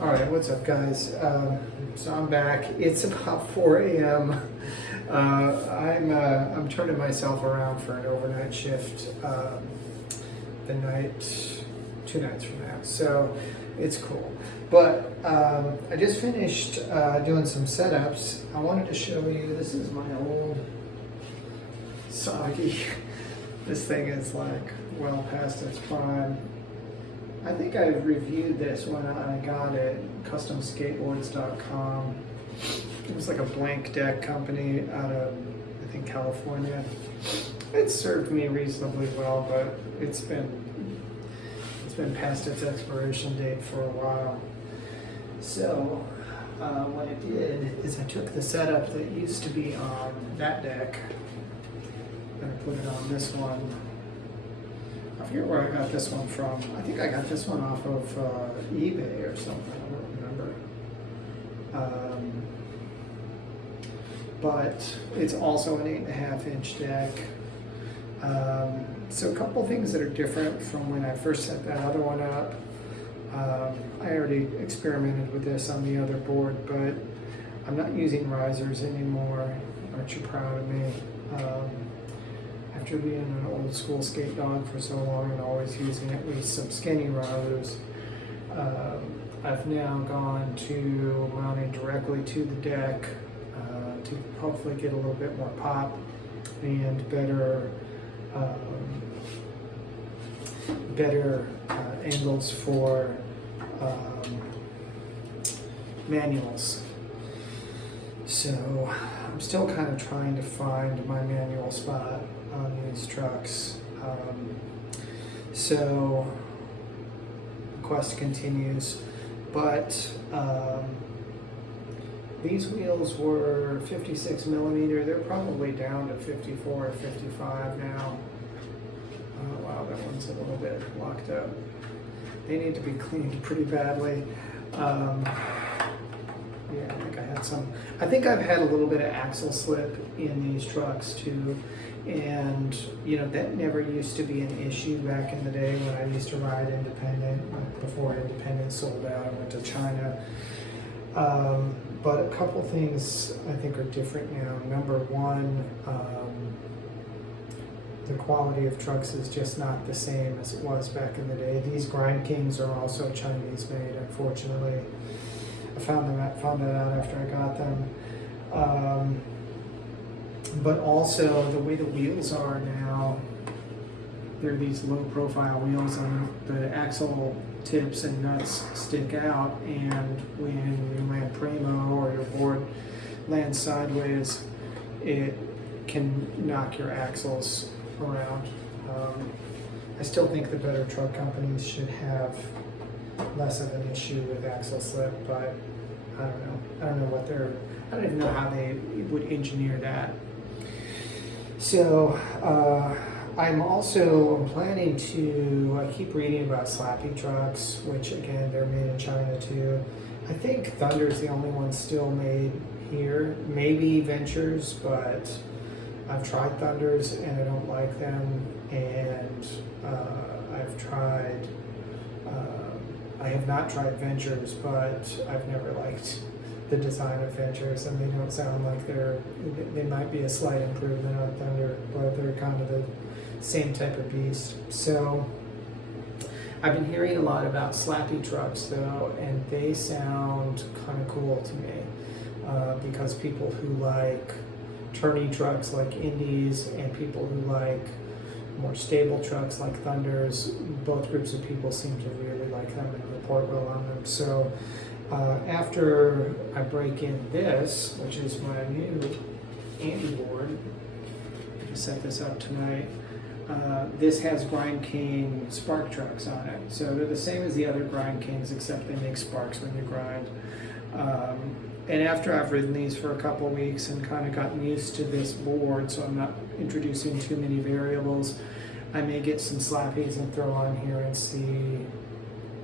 All right, what's up, guys? So I'm back. It's about 4 a.m. I'm turning myself around for an overnight shift the night, 2 nights from now. So it's cool. But I just finished doing some setups. I wanted to show you. This is my old S.O.S.C. This thing is like well past its prime. I think I reviewed this when I got it, customskateboards.com. It was like a blank deck company out of, I think, California. It served me reasonably well, but it's been past its expiration date for a while. So what I did is I took the setup that used to be on that deck and I put it on this one. I forget where I got this one from. I think I got this one off of eBay or something. I don't remember. But it's also an 8.5-inch deck. So a couple things that are different from when I first set that other one up. I already experimented with this on the other board, but I'm not using risers anymore. Aren't you proud of me? After being an old school skate dog for so long and always using at least some skinny risers, I've now gone to mounting directly to the deck to hopefully get a little bit more pop and better angles for manuals. So I'm still kind of trying to find my manual spot on these trucks. So the quest continues, but these wheels were 56 millimeter. They're probably down to 54 or 55 now. Oh, wow, that one's a little bit locked up. They need to be cleaned pretty badly. Yeah, I think I've had a little bit of axle slip in these trucks too. And, you know, that never used to be an issue back in the day when I used to ride independent, before independent sold out and went to China. But a couple things I think are different now. Number one, the quality of trucks is just not the same as it was back in the day. These Grind Kings are also Chinese made, unfortunately. I found that out after I got them. But also the way the wheels are now, they're these low profile wheels and the axle tips and nuts stick out, and when you land primo or your board lands sideways, it can knock your axles around. I still think the better truck companies should have less of an issue with axle slip, but I don't know. I don't even know how they would engineer that. So I'm also planning to, I keep reading about slappy trucks, which again, they're made in China too. I think Thunder's the only one still made here. Maybe Ventures, but I've tried Thunders and I don't like them. And I have not tried Ventures, but I've never liked the design of Ventures, and they don't sound like they might be a slight improvement on Thunder, but they're kind of the same type of beast. So I've been hearing a lot about slappy trucks though, and they sound kind of cool to me because people who like turny trucks like Indies and people who like more stable trucks like Thunders, both groups of people seem to really like them and report well on them. So after I break in this, which is my new Andy board, I just set this up tonight. This has Grind King spark trucks on it. So they're the same as the other Grind Kings, except they make sparks when you grind. And after I've ridden these for a couple weeks and kind of gotten used to this board, so I'm not introducing too many variables, I may get some slappies and throw on here and see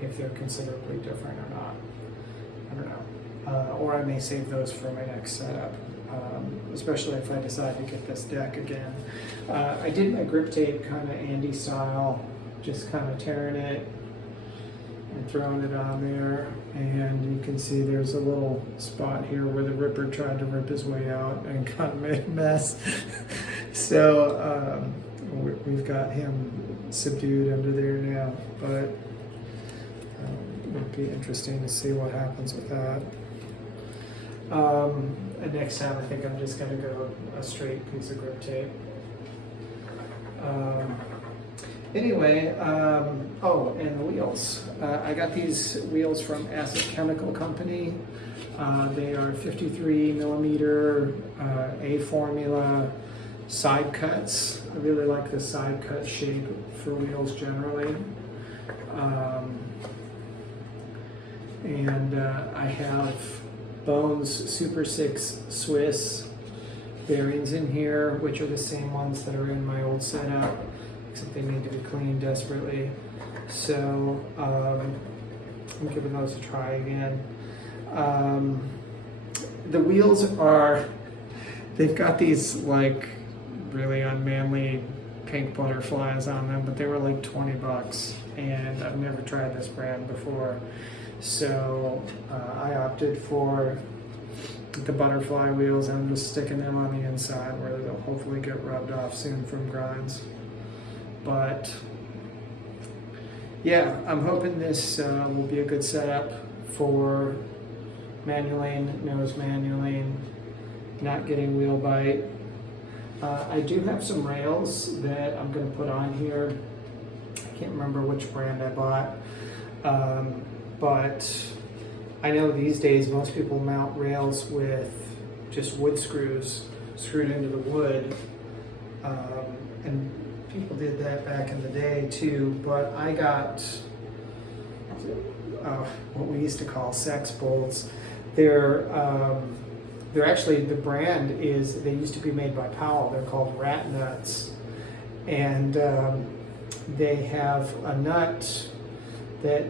if they're considerably different or not. I don't know. Or I may save those for my next setup, especially if I decide to get this deck again. I did my grip tape kind of Andy style, just kind of tearing it and throwing it on there. And can see there's a little spot here where the ripper tried to rip his way out and kind of made a mess. So we've got him subdued under there now, but it'll be interesting to see what happens with that. And next time I think I'm just going to go a straight piece of grip tape. Anyway, oh, and the wheels. I got these wheels from S.O.S.C Chemical Company. They are 53 millimeter A formula side cuts. I really like the side cut shape for wheels generally. And I have Bones Super 6 Swiss bearings in here, which are the same ones that are in my old setup, except they need to be cleaned desperately. So I'm giving those a try again. The wheels are, they've got these like really unmanly pink butterflies on them, but they were like 20 bucks, and I've never tried this brand before. So I opted for the butterfly wheels. I'm just sticking them on the inside where they'll hopefully get rubbed off soon from grinds. But yeah, I'm hoping this will be a good setup for manualing, nose manualing, not getting wheel bite. I do have some rails that I'm going to put on here. I can't remember which brand I bought, but I know these days most people mount rails with just wood screws screwed into the wood, and people did that back in the day too, but I got what we used to call sex bolts. They're actually, the brand is, they used to be made by Powell. They're called rat nuts, and they have a nut that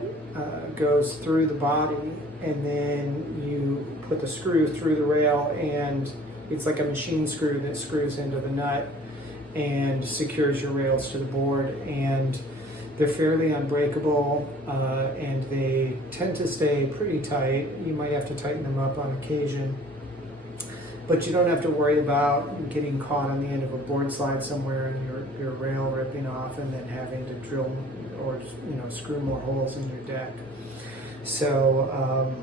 goes through the body, and then you put the screw through the rail, and it's like a machine screw that screws into the nut and secures your rails to the board. And they're fairly unbreakable, and they tend to stay pretty tight. You might have to tighten them up on occasion, but you don't have to worry about getting caught on the end of a board slide somewhere and your rail ripping off and then having to drill or screw more holes in your deck. So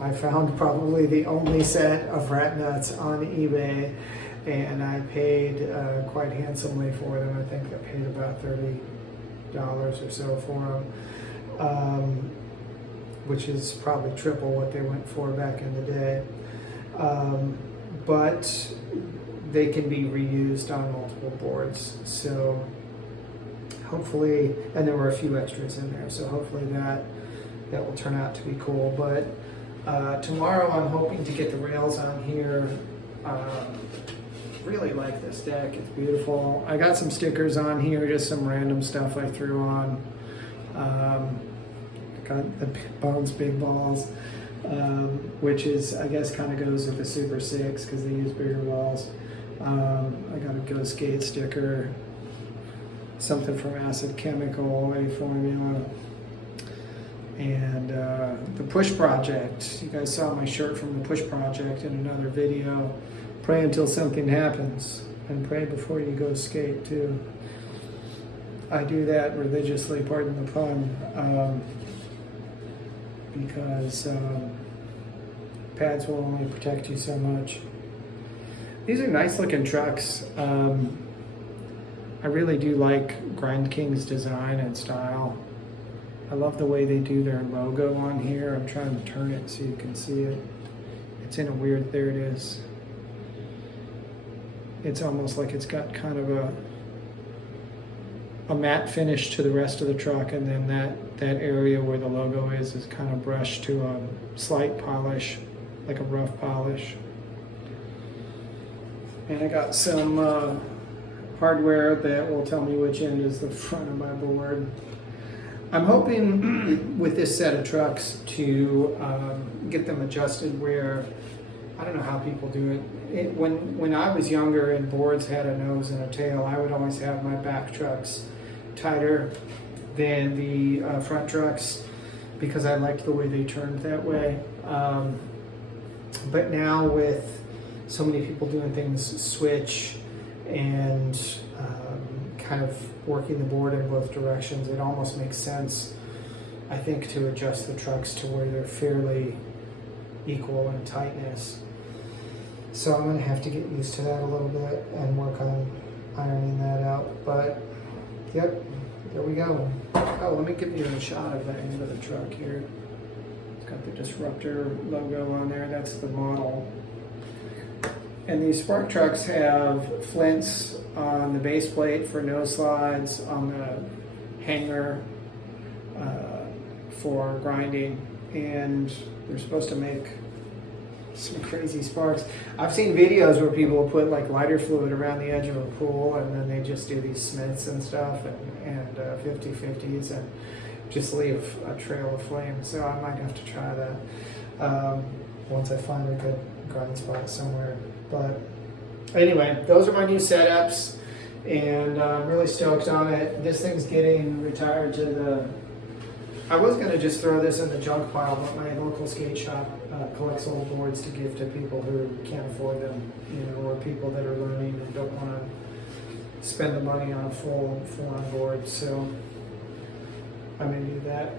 I found probably the only set of rat nuts on eBay, and I paid quite handsomely for them. I think I paid about $30 or so for them, which is probably triple what they went for back in the day. But they can be reused on multiple boards. So hopefully, and there were a few extras in there, so hopefully that will turn out to be cool. But tomorrow I'm hoping to get the rails on here. Really like this deck, it's beautiful. I got some stickers on here, just some random stuff I threw on. Got the Bones Big Balls, which is, I guess, kind of goes with the Super 6 because they use bigger balls. I got a Go Skate sticker, something from S.O.S.C Chemical, A formula, and the Push Project. You guys saw my shirt from the Push Project in another video. Pray until something happens, and pray before you go skate too. I do that religiously, pardon the pun, because pads will only protect you so much. These are nice looking trucks. I really do like Grind King's design and style. I love the way they do their logo on here. I'm trying to turn it so you can see it. It's in a weird, there it is. It's almost like it's got kind of a matte finish to the rest of the truck, and then that area where the logo is kind of brushed to a slight polish, like a rough polish. And I got some hardware that will tell me which end is the front of my board. I'm hoping with this set of trucks to get them adjusted where, I don't know how people do it. When I was younger and boards had a nose and a tail, I would always have my back trucks tighter than the front trucks because I liked the way they turned that way. But now with so many people doing things switch and kind of working the board in both directions, it almost makes sense, I think, to adjust the trucks to where they're fairly equal in tightness. So I'm going to have to get used to that a little bit and work on ironing that out. But yep, there we go. Oh, let me give you a shot of the end of the truck here. It's got the Disruptor logo on there. That's the model. And these Spark trucks have flints on the base plate for nose slides, on the hanger for grinding, and they're supposed to make some crazy sparks. I've seen videos where people will put like lighter fluid around the edge of a pool, and then they just do these Smiths and stuff and 50/50s and just leave a trail of flame. So I might have to try that once I find a good grind spot somewhere. But anyway, those are my new setups, and I'm really stoked on it. This thing's getting retired to the... I was going to just throw this in the junk pile, but my local skate shop collects old boards to give to people who can't afford them, you know, or people that are learning and don't want to spend the money on a full-on board. So I'm going to do that.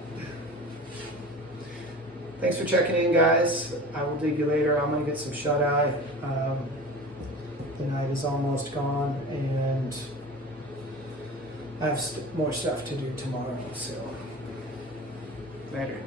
Thanks for checking in, guys. I will dig you later. I'm going to get some shut-eye. The night is almost gone, and I have more stuff to do tomorrow, so later.